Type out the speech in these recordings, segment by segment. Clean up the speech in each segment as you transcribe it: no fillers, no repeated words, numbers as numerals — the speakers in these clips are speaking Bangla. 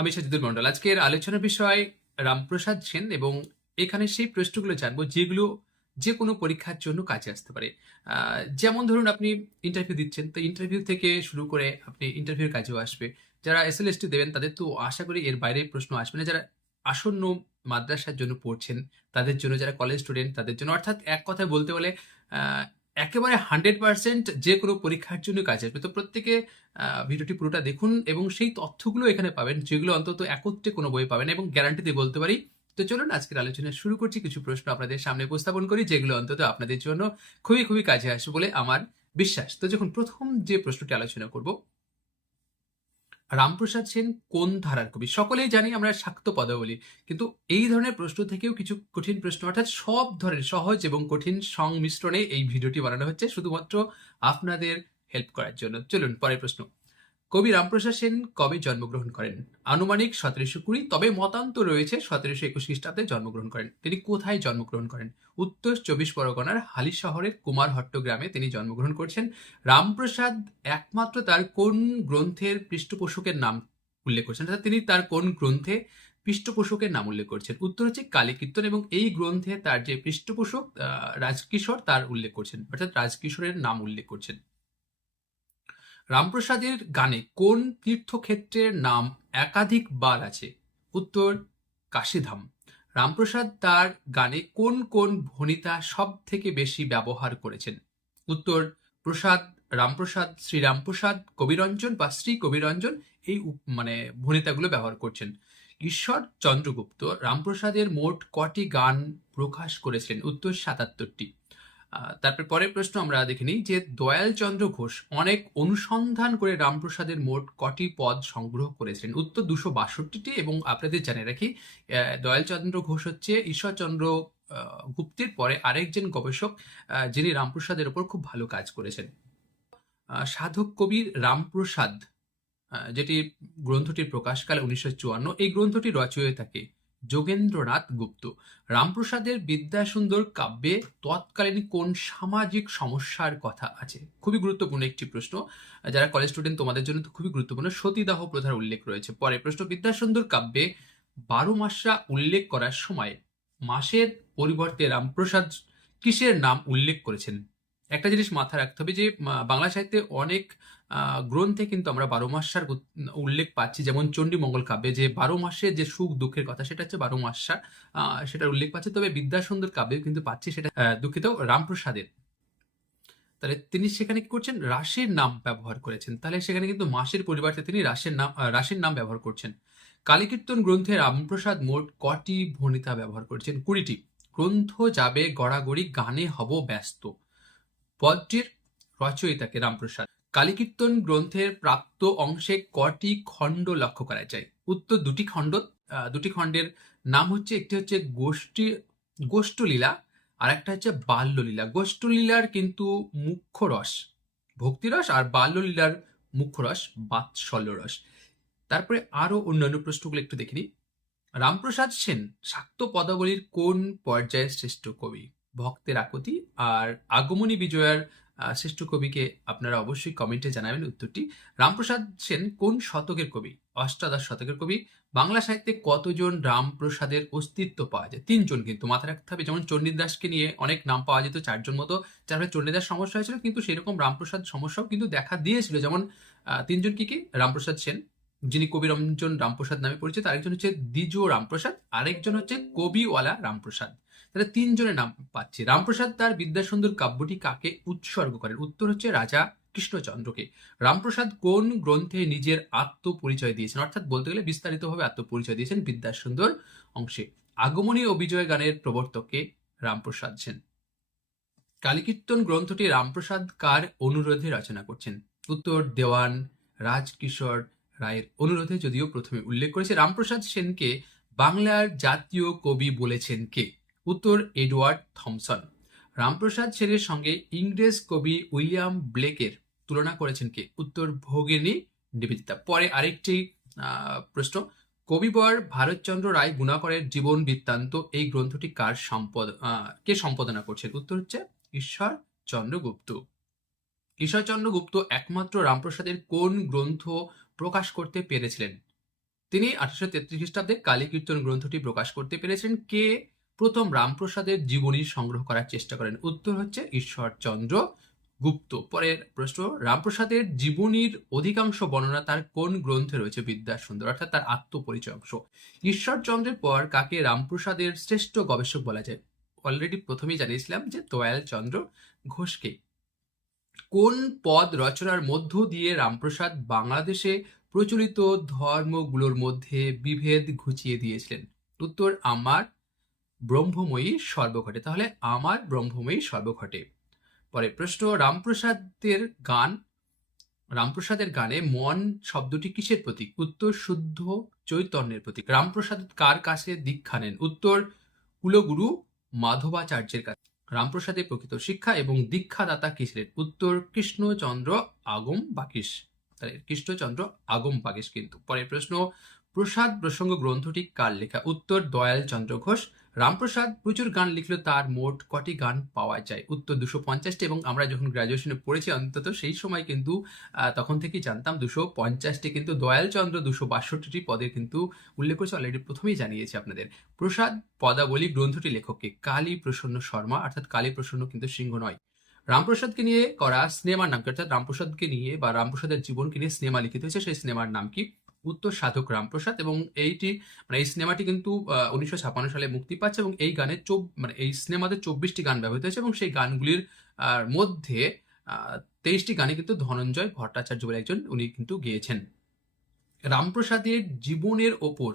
আমি সাজিদুল মন্ডল। আজকের আলোচনার বিষয় রামপ্রসাদ সেন এবং এখানে সেই প্রশ্নগুলো জানবো যেগুলো যে কোনো পরীক্ষার জন্য কাজে আসতে পারে। যেমন ধরুন আপনি ইন্টারভিউ দিচ্ছেন, তো ইন্টারভিউ থেকে শুরু করে আপনি ইন্টারভিউর কাজেও আসবে। যারা এসএলএসটি দেবেন তাদের তো আশা করি এর বাইরে প্রশ্ন আসবে না। যারা আসন্ন মাদ্রাসার জন্য পড়ছেন তাদের জন্য, যারা কলেজ স্টুডেন্ট তাদের জন্য, অর্থাৎ এক কথায় বলতে বলে একেবারে 100% যে কোনো পরীক্ষার জন্য কাজে আসবে। তো প্রত্যেকে ভিডিওটি পুরোটা দেখুন এবং সেই তথ্যগুলো এখানে পাবেন যেগুলো অন্তত একত্রে কোনো বই পাবেন এবং গ্যারান্টি দিয়ে বলতে পারি। তো চলুন আজকের আলোচনা শুরু করছি। কিছু প্রশ্ন আপনাদের সামনে উপস্থাপন করি যেগুলো অন্তত আপনাদের জন্য খুবই খুবই কাজে আসবে বলে আমার বিশ্বাস। তো যখন প্রথম যে প্রশ্নটি আলোচনা করব, রামপ্রসাদ সেন কোন ধারার কবি? সকলেই জানি আমরা শাক্ত পদাবলী, কিন্তু এই ধরনের প্রশ্ন থেকেও কিছু কঠিন প্রশ্ন, অর্থাৎ সব ধরনের সহজ এবং কঠিন সংমিশ্রণে এই ভিডিওটি বানানো হচ্ছে শুধুমাত্র আপনাদের হেল্প করার জন্য। চলুন পরের প্রশ্ন। কবি রামপ্রসাদ সেন কবে জন্মগ্রহণ করেন? আনুমানিক 1720, তবে মতান্তর রয়েছে 1721 খ্রিস্টাব্দে জন্মগ্রহণ করেন। তিনি কোথায় জন্মগ্রহণ করেন? উত্তর 24 পরগনার হালি শহরের কুমারহট্ট গ্রামে তিনি জন্মগ্রহণ করছেন। রামপ্রসাদ একমাত্র তার কোন গ্রন্থের পৃষ্ঠপোষকের নাম উল্লেখ করছেন, অর্থাৎ তিনি তার কোন গ্রন্থে পৃষ্ঠপোষকের নাম উল্লেখ করছেন? উত্তর হচ্ছে কালীকীর্তন, এবং এই গ্রন্থে তার যে পৃষ্ঠপোষক রাজকিশোর তার উল্লেখ করছেন, অর্থাৎ রাজকিশোরের নাম উল্লেখ করছেন। রামপ্রসাদের গানে কোন তীর্থক্ষেত্রের নাম একাধিকবার আছে? উত্তর কাশীধাম। রামপ্রসাদ তার গানে কোন কোন ভণিতা সব থেকে বেশি ব্যবহার করেছেন? উত্তর প্রসাদ, রামপ্রসাদ, শ্রীরামপ্রসাদ, কবিরঞ্জন বা শ্রী কবিরঞ্জন এই মানে ভণিতাগুলো ব্যবহার করছেন। ঈশ্বর চন্দ্রগুপ্ত রামপ্রসাদের মোট কটি গান প্রকাশ করেছিলেন? উত্তর 77টি। তারপর পরের প্রশ্ন আমরা দেখে নিই যে দয়াল চন্দ্র ঘোষ অনেক অনুসন্ধান করে রামপ্রসাদের মোট কটি পদ সংগ্রহ করেছিলেন? উত্তর 262টি। এবং আপনাদের জানিয়ে রাখি, দয়াল চন্দ্র ঘোষ হচ্ছে ঈশ্বরচন্দ্র গুপ্তের পরে আরেকজন গবেষক যিনি রামপ্রসাদের উপর খুব ভালো কাজ করেছেন। সাধক কবির রামপ্রসাদ, যেটি গ্রন্থটির প্রকাশকাল 1954, এই গ্রন্থটি রচয়িতাকে যোগেন্দ্রনাথ গুপ্ত। রামপ্রসাদের বিদ্যাসুন্দর কাব্যে তৎকালীন কোন সামাজিক সমস্যার কথা আছে? খুবই গুরুত্বপূর্ণ একটি প্রশ্ন, যারা কলেজ স্টুডেন্ট তোমাদের জন্য তো খুবই গুরুত্বপূর্ণ। সতীদাহ প্রথার উল্লেখ রয়েছে। পরে প্রশ্ন, বিদ্যাসুন্দর কাব্যে 12 মাসরা উল্লেখ করার সময় মাসের পরিবর্তে রামপ্রসাদ কিসের নাম উল্লেখ করেছেন? একটা জিনিস মাথায় রাখতে হবে যে বাংলা সাহিত্যে অনেক গ্রন্থে কিন্তু আমরা 12 মাসার উল্লেখ পাচ্ছি, যেমন চণ্ডীমঙ্গল কাব্যে যে 12 মাসের যে সুখ দুঃখের কথা সেটা হচ্ছে 12 মাসা, সেটার উল্লেখ পাচ্ছি। তবে বিদ্যাসুন্দর কাব্যে কিন্তু পাচ্ছি সেটা দুঃখিত রামপ্রসাদের। তাহলে তিনি সেখানে কি করছেন? রাসের নাম ব্যবহার করেছেন। তাহলে সেখানে কিন্তু মাসের পরিবর্তে তিনি রাসের নাম ব্যবহার করছেন। কালীকীর্তন গ্রন্থে রামপ্রসাদ মোট কটি ভণিতা ব্যবহার করেছেন? 20টি। গ্রন্থ যাবে গড়াগড়ি, গানে হব ব্যস্ত পদটির রচয়িতাকে রামপ্রসাদ। কালীকীর্তন গ্রন্থের প্রাপ্ত অংশে কটি খণ্ড লক্ষ্য করা যায়? উত্তর 2টি খণ্ড। 2টি খণ্ডের নাম হচ্ছে, একটি হচ্ছে গোষ্ঠলীলা, আর একটা হচ্ছে বাল্যলীলা। গোষ্ঠলীলার কিন্তু মুখ্য রস ভক্তিরস, আর বাল্যলীলার মুখ্য রস বাৎসল্য রস। তারপরে আরো অন্যান্য প্রশ্নগুলো একটু দেখে নিই। রামপ্রসাদ সেন শাক্ত পদাবলীর কোন পর্যায়ের শ্রেষ্ঠ কবি? ভক্তের আকুতি আর আগমনী বিজয়ার শ্রেষ্ঠ কবিকে আপনারা অবশ্যই কমেন্টে জানাবেন উত্তরটি। রামপ্রসাদ সেন কোন শতকের কবি? অষ্টাদশ শতকের কবি। বাংলা সাহিত্যে কতজন রামপ্রসাদের অস্তিত্ব পাওয়া যায়? 3জন, কিন্তু মাথায় রাখতে হবে। যেমন চণ্ডীদাসকে নিয়ে অনেক নাম পাওয়া যেত, 4জন মতো, যার ফলে চণ্ডীদাস সমস্যা হয়েছিল, কিন্তু সেরকম রামপ্রসাদ সমস্যাও কিন্তু দেখা দিয়েছিল। যেমন 3জন কি কি? রামপ্রসাদ সেন, যিনি কবিরঞ্জন রামপ্রসাদ নামে পরিচিত, আরেকজন হচ্ছে দ্বিজ রামপ্রসাদ, আরেকজন হচ্ছে কবিওয়ালা রামপ্রসাদ। তাহলে 3জনের নাম পাচ্ছি। রামপ্রসাদ তার বিদ্যাসুন্দর কাব্যটি কাকে উৎসর্গ করেন? উত্তর হচ্ছে রাজা কৃষ্ণচন্দ্রকে। রামপ্রসাদ কোন গ্রন্থে নিজের আত্মপরিচয় দিয়েছেন, অর্থাৎ বলতে গেলে বিস্তারিতভাবে আত্মপরিচয় দিয়েছেন? বিদ্যাসুন্দর অংশে। আগমনী ও বিজয় গানের প্রবর্তককে রামপ্রসাদ সেন। কালীকীর্তন গ্রন্থটি রামপ্রসাদ কার অনুরোধে রচনা করছেন? উত্তর দেওয়ান রাজকিশোর রায়ের অনুরোধে, যদিও প্রথমে উল্লেখ করেছে। রামপ্রসাদ সেনকে বাংলার জাতীয় কবি বলেছেন কে? উত্তর এডওয়ার্ড থমসন। রামপ্রসাদ সেনের সঙ্গে ইংরেজ কবি উইলিয়াম ব্লেকের তুলনা করেছেন কে? উত্তর ভগিনী নিবেদিতা। পরে আরেকটি প্রশ্ন, কবিবর ভারতচন্দ্র রায় গুণাকরের জীবন বৃত্তান্ত এই গ্রন্থটি কে সম্পাদনা করছেন? উত্তর হচ্ছে ঈশ্বর চন্দ্রগুপ্ত। ঈশ্বরচন্দ্র গুপ্ত একমাত্র রামপ্রসাদের কোন গ্রন্থ প্রকাশ করতে পেরেছিলেন? তিনি 1833 খ্রিস্টাব্দে কালী কীর্তন গ্রন্থটি প্রকাশ করতে পেরেছেন। কে প্রথম রামপ্রসাদের জীবনী সংগ্রহ করার চেষ্টা করেন? উত্তর হচ্ছে ঈশ্বরচন্দ্র গুপ্ত। পরের প্রশ্ন, রামপ্রসাদের জীবনীর অধিকাংশ বর্ণনা তার কোন গ্রন্থে রয়েছে? বিদ্যাসুন্দর, অর্থাৎ তার আত্মপরিচয় অংশ। ঈশ্বরচন্দ্রের পর কাকে রামপ্রসাদের শ্রেষ্ঠ গবেষক বলা যায়? অলরেডি প্রথমেই জানিয়েছিলাম যে দয়াল চন্দ্র ঘোষকে। কোন পদ রচনার মধ্য দিয়ে রামপ্রসাদ বাংলাদেশে প্রচলিত ধর্মগুলোর মধ্যে বিভেদ ঘুচিয়ে দিয়েছিলেন? উত্তর আমার ব্রহ্মময়ী সর্বঘটে। তাহলে আমার ব্রহ্মময়ী সর্বঘটে। পরে প্রশ্ন, রামপ্রসাদের গানে মন শব্দটি কিসের প্রতীক? উত্তর শুদ্ধ চৈতন্যের প্রতীক। রামপ্রসাদ কার কাছে দীক্ষা নেন? উত্তর কুলগুরু মাধবাচার্যের কাছে। রামপ্রসাদের প্রকৃত শিক্ষা এবং দীক্ষাদাতা কে ছিলেন? উত্তর কৃষ্ণচন্দ্র আগম বাগীশ। কৃষ্ণচন্দ্র আগম বাগীশ কিন্তু। পরের প্রশ্ন, প্রসাদ প্রসঙ্গ গ্রন্থটি কার লেখা? উত্তর দয়াল চন্দ্র ঘোষ। রামপ্রসাদ প্রচুর গান লিখলেও তার মোট কটি গান পাওয়া যায়? উত্তর 250টি। এবং আমরা যখন গ্রাজুয়েশনে পড়েছি অন্তত সেই সময় কিন্তু তখন থেকেই জানতাম 250টি, কিন্তু দয়াল চন্দ্র 262টি পদের কিন্তু উল্লেখ করেছে, অলরেডি প্রথমেই জানিয়েছি আপনাদের। প্রসাদ পদাবলী গ্রন্থটি লেখককে? কালী প্রসন্ন শর্মা, অর্থাৎ কালী প্রসন্ন কিন্তু সিংহ নয়। রামপ্রসাদকে নিয়ে করা সিনেমার নাম কি? অর্থাৎ রামপ্রসাদকে নিয়ে বা রামপ্রসাদের জীবনকে নিয়ে সিনেমা লিখিত হয়েছে, সেই সিনেমার নাম কি? উত্তর সাধক রামপ্রসাদ। এবং এই সিনেমাটি কিন্তু 1956 সালে মুক্তি পাচ্ছে এবং এই গানে এই সিনেমাতে 24টি গান ব্যবহৃত হয়েছে এবং সেই গানগুলির মধ্যে 23টি গানে কিন্তু ধনঞ্জয় ভট্টাচার্য বলে একজন উনি কিন্তু গেয়েছেন। রামপ্রসাদের জীবনের ওপর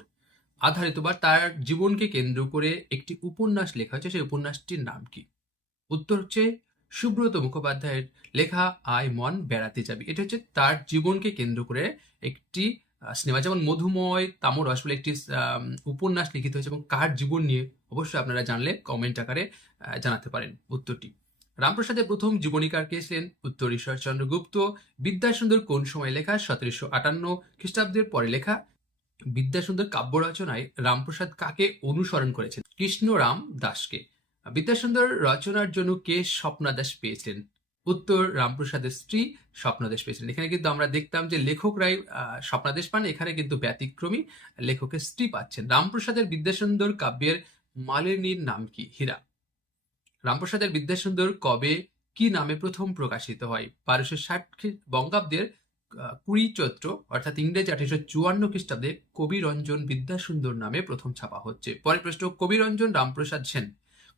আধারিত বা তার জীবনকে কেন্দ্র করে একটি উপন্যাস লেখা হয়েছে, সেই উপন্যাসটির নাম কি? উত্তর হচ্ছে সুব্রত মুখোপাধ্যায়ের লেখা আয় মন বেড়াতে যাবি। এটা হচ্ছে তার জীবনকে কেন্দ্র করে একটি সিনেমা। যেমন মধুময় তামরস বলে একটি উপন্যাস লিখিত হয়েছে, এবং কার জীবন নিয়ে অবশ্যই আপনারা জানলে কমেন্ট আকারে জানাতে পারেন উত্তরটি। রামপ্রসাদের প্রথম জীবনীকার কে ছিলেন? উত্তর ঈশ্বরচন্দ্র গুপ্ত। বিদ্যাসুন্দর কোন সময় লেখা? 1758 খ্রিস্টাব্দের পরে লেখা। বিদ্যাসুন্দর কাব্য রচনায় রামপ্রসাদ কাকে অনুসরণ করেছেন? কৃষ্ণরাম দাসকে। বিদ্যাসুন্দর রচনার জন্য কে স্বপ্নাদেশ পেয়েছিলেন? উত্তর রামপ্রসাদের স্ত্রী স্বপ্নাদেশ পেয়েছিলেন। এখানে কিন্তু আমরা দেখতাম যে লেখকরাই স্বপ্নাদেশ পান, এখানে কিন্তু ব্যতিক্রমী লেখকের স্ত্রী পাচ্ছেন। রামপ্রসাদের বিদ্যাসুন্দর কাব্যের মালিনীর নাম কি? হীরা। রামপ্রসাদের বিদ্যাসুন্দর কবে কি নামে প্রথম প্রকাশিত হয়? 1260 বঙ্গাব্দের 20 চৈত্র, অর্থাৎ ইংরেজি 1854 খ্রিস্টাব্দে কবিরঞ্জন বিদ্যাসুন্দর নামে প্রথম ছাপা হচ্ছে। পরের প্রশ্ন, কবিরঞ্জন রামপ্রসাদ সেন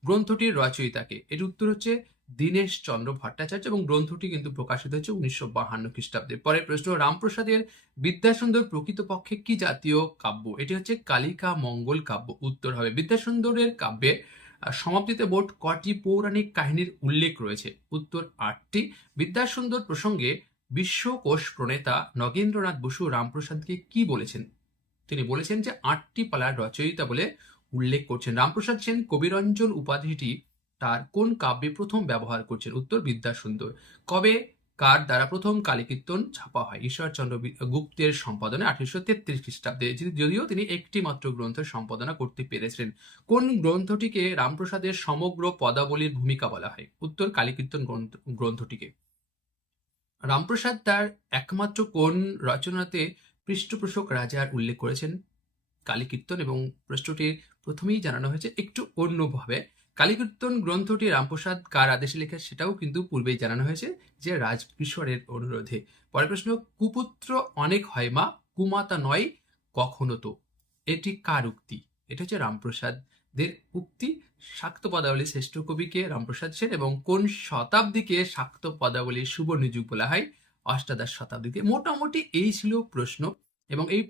গ্রন্থটির রচয়িতাকে? এর উত্তর হচ্ছে দীনেশ চন্দ্র ভট্টাচার্য এবং গ্রন্থটি কিন্তু প্রকাশিত হচ্ছে 1952 খ্রিস্টাব্দে। পরের প্রশ্ন, রামপ্রসাদের বিদ্যাসুন্দর প্রকৃতপক্ষে কি জাতীয় কাব্য? এটি হচ্ছে কালিকা মঙ্গল কাব্য। উত্তর হবে বিদ্যাসুন্দরের কাব্যে সমাপ্তিতে মোট কটি পৌরাণিক কাহিনীর উল্লেখ রয়েছে? উত্তর 8টি। বিদ্যাসুন্দর প্রসঙ্গে বিশ্বকোষ প্রণেতা নগেন্দ্রনাথ বসু রামপ্রসাদকে কি বলেছেন? তিনি বলেছেন যে 8টি পালার রচয়িতা বলে উল্লেখ করছেন। রামপ্রসাদ সেন কবিরঞ্জন উপাধিটি তার কোন কাব্যে প্রথম ব্যবহার করছেন? উত্তর বিদ্যাসুন্দর। কবে কার দ্বারা প্রথম কালীকীর্তন ছাপা হয়? ঈশ্বরচন্দ্র গুপ্তের সম্পাদনে 1833 খ্রিস্টাব্দে, যদিও তিনি একটি মাত্র গ্রন্থের সম্পাদনা করতে পেরেছিলেন। কোন গ্রন্থটিকে রামপ্রসাদের সমগ্র পদাবলীর ভূমিকা বলা হয়? উত্তর কালীকীর্তন গ্রন্থটিকে। রামপ্রসাদ তার একমাত্র কোন রচনাতে পৃষ্ঠপোষক রাজার উল্লেখ করেছেন? কালীকীর্তন। এবং প্রশ্নটি প্রথমেই জানানো হয়েছে একটু অন্যভাবে। কালীকীর্তন গ্রন্থটি রামপ্রসাদ কার আদেশে লেখা সেটাও কিন্তু পূর্বেই জানানো হয়েছে, যে রাজকিশোরের অনুরোধে। পরের প্রশ্ন, কুপুত্র অনেক হয় মা, কুমাতা নয় কখনো তো, এটি কার উক্তি? এটা হচ্ছে রামপ্রসাদের উক্তি। শাক্ত পদাবলীর শ্রেষ্ঠ কবিকে রামপ্রসাদ সেন। এবং কোন শতাব্দীকে শাক্ত পদাবলীর সুবর্ণযুগ বলা হয়? অষ্টাদশ শতাব্দীকে। মোটামুটি এই ছিল প্রশ্ন, এবং এই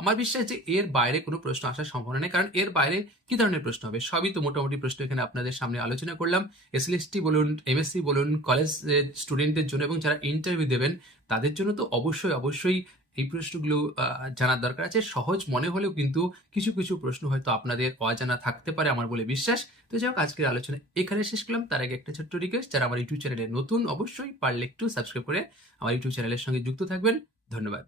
আমার বিশ্বাস যে এর বাইরে কোনো প্রশ্ন আসার সম্ভাবনা নেই, কারণ এর বাইরে কি ধরনের প্রশ্ন হবে? সবই তো মোটামুটি প্রশ্ন এখানে আপনাদের সামনে আলোচনা করলাম। এসএলএসটি বলুন, এমএসসি বলুন, কলেজ স্টুডেন্টদের জন্য এবং যারা ইন্টারভিউ দেবেন তাদের জন্য তো অবশ্যই এই প্রশ্নগুলো জানার দরকার আছে। সহজ মনে হলেও কিন্তু কিছু কিছু প্রশ্ন হয়তো আপনাদের অজানা থাকতে পারে আমার বলে বিশ্বাস। তো যাই হোক, আজকের আলোচনা এখানে শেষ করলাম। তার আগে একটা ছোট্ট রিকোয়েস্ট, যারা আমার ইউটিউব চ্যানেলে নতুন অবশ্যই পারলে একটু সাবস্ক্রাইব করে আমার ইউটিউব চ্যানেলের সঙ্গে যুক্ত থাকবেন। ধন্যবাদ।